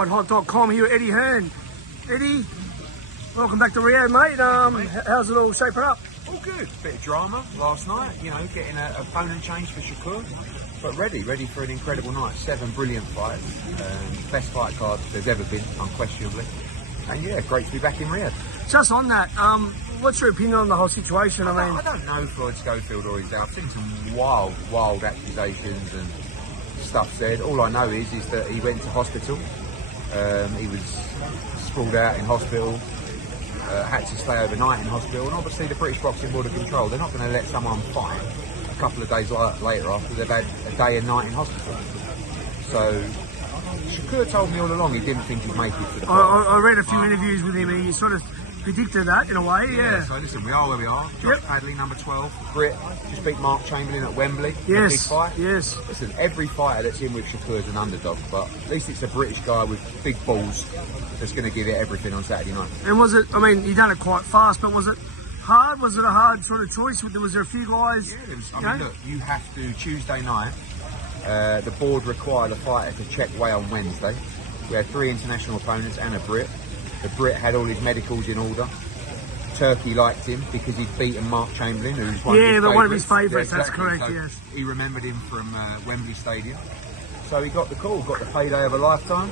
FightHype.com here at Eddie Hearn. Eddie, welcome back to Riyadh, mate. How's it all shaping up? All good. Bit of drama last night, you know, getting an opponent change for Shakur, but ready for an incredible night. 7 brilliant fights, best fight card there's ever been, unquestionably. And yeah, great to be back in Riyadh. Just on that, what's your opinion on the whole situation? I don't know Floyd Schofield or his dad. I've seen some wild accusations and stuff said. All I know is that he went to hospital. He was sprawled out in hospital, had to stay overnight in hospital, and obviously the British Boxing Board of Control, they're not going to let someone fight a couple of days later after they've had a day and night in hospital. So Shakur told me all along he didn't think he'd make it to the fight. I read a few interviews with him and he sort of predicted that in a way, yeah. So listen, we are where we are. Padley, number 12, Brit, just beat Mark Chamberlain at Wembley. Yes, big fight. yes. Listen, every fighter that's in with Shakur is an underdog, but at least it's a British guy with big balls that's going to give it everything on Saturday night. And was it, I mean, he done it quite fast, but was it hard? Was it a hard sort of choice? Was there a few guys? Yeah, I mean, look, you have to, Tuesday night, the board required a fighter to check weigh on Wednesday. We had 3 international opponents and a Brit. The Brit had all his medicals in order. Turkey liked him because he'd beaten Mark Chamberlain, who's one of his favourites. That's correct, so yes. He remembered him from Wembley Stadium. So he got the call, got the payday of a lifetime.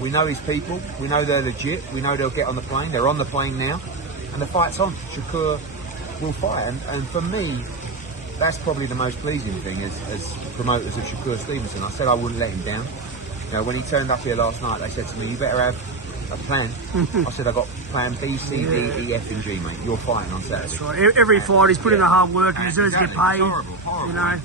We know his people, we know they're legit, we know they'll get on the plane. They're on the plane now, and the fight's on. Shakur will fight, and for me, that's probably the most pleasing thing as promoters of Shakur Stevenson. I said I wouldn't let him down. You know, when he turned up here last night, they said to me, "You better have a plan." I said, "I got plan B, C, D, E, F, and G, mate. You're fighting on Saturday." That's right. Every fight, he's put in the hard work. He deserves to get paid. Horrible. You know,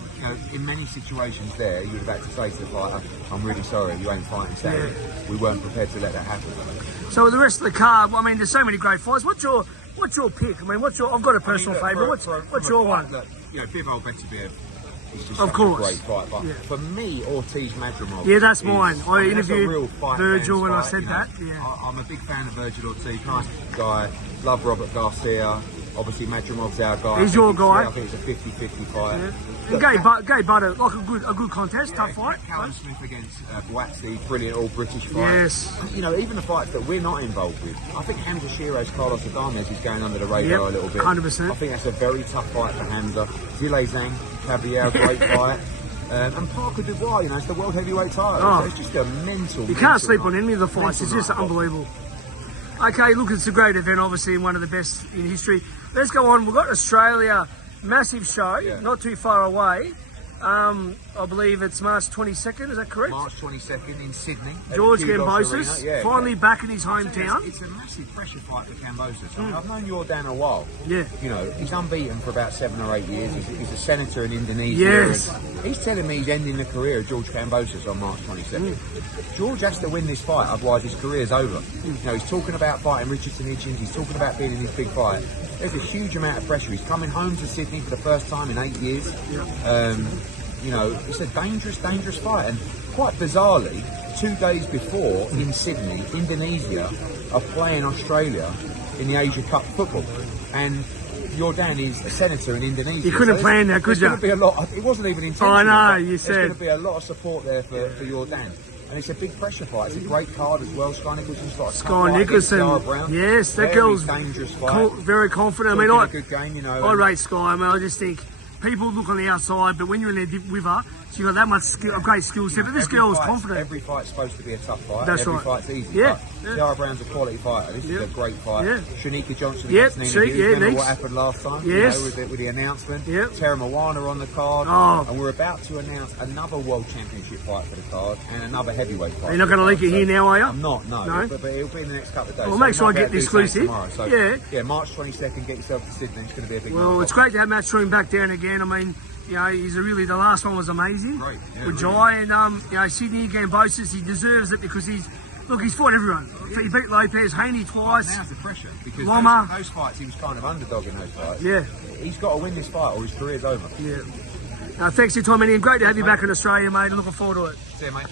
in many situations there, you would have had to say to the fighter, "I'm really sorry, you ain't fighting Saturday." Yeah. We weren't prepared to let that happen. So the rest of the card, I mean, there's so many great fights. What's your pick? I mean, I've got a personal favourite. What's your one? Look, you know, Bivol Beterbiev is just of course. a great fight, but for me, Ortiz Madrimov. Yeah, that's mine. I interviewed Virgil when I said that. Yeah. I'm a big fan of Virgil Ortiz, nice guy. Love Robert Garcia. Obviously, Madrimov's our guy. He's your guy. I think it's a 50-50 fight. Yeah. Gay Butter, like a good contest, tough fight. Callum Smith against Boatsy, brilliant all-British fight. Yes. You know, even the fights that we're not involved with. I think Hamza Shiro's Carlos Adames is going under the radar a little bit. 100%. I think that's a very tough fight for Hamza. Zile Zhang, Caviar, great fight. And Parker Dubois, you know, it's the world heavyweight title. So it's just a mental. You can't sleep on any of the fights. It's just unbelievable. Okay, look, it's a great event, obviously, and one of the best in history. Let's go on. We've got Australia, massive show, not too far away. I believe it's March 22nd, is that correct? March 22nd in Sydney. George Kambosos, finally back in his hometown. It's a massive pressure fight for Kambosos. I mean, I've known Jordan a while. Yeah. You know, he's unbeaten for about 7 or 8 years. He's a senator in Indonesia. Yes. He's telling me he's ending the career of George Kambosos on March 22nd. George has to win this fight, otherwise his career's over. You know, he's talking about fighting Richardson Hitchens. He's talking about being in this big fight. There's a huge amount of pressure. He's coming home to Sydney for the first time in 8 years. You know, it's a dangerous fight, and quite bizarrely, 2 days before in Sydney, Indonesia are playing Australia in the Asia Cup football, and Jordan is a senator in Indonesia. You couldn't plan that, could you? There's going to be a lot. It wasn't even intentional. I know, you said. There's going to be a lot of support there for Jordan. And it's a big pressure fight. It's a great card as well. Sky Nicholson's got a Sky Nicholson. Yes, that girl's dangerous fight. Very confident. I mean, a good game, you know. I rate Sky. I mean, I just think people look on the outside, but when you're in there with her, she's got that much skill, a great skill set. But this girl is confident. Every fight's supposed to be a tough fight. That's every right. fight's easy. Yeah. Ciara Brown's a quality fighter. This is a great fight. Yeah. Shanika Johnson against Nina Hughes. Remember what happened last time? Yes. You know, with the announcement. Yeah. Tara Moana on the card. Oh. And we're about to announce another World Championship fight for the card and another heavyweight fight. You're not going to leak it here now, are you? I'm not, no. But it'll be in the next couple of days. Well, make sure I get the exclusive. Tomorrow. So, yeah, March 22nd, get yourself to Sydney. It's going to be a big night. Well, it's great to have Matchroom back down again. I mean, you know, the last one was amazing. Great. Yeah, with Jai and you know, Sydney Kambosos, he deserves it because he's fought everyone. He beat Lopez, Haney twice. Now's the pressure because those fights he was kind of underdog in those fights. Yeah. He's got to win this fight or his career's over. Yeah. Thanks for your time, Eddie. Great to have you back in Australia, mate. Looking forward to it. See you, mate.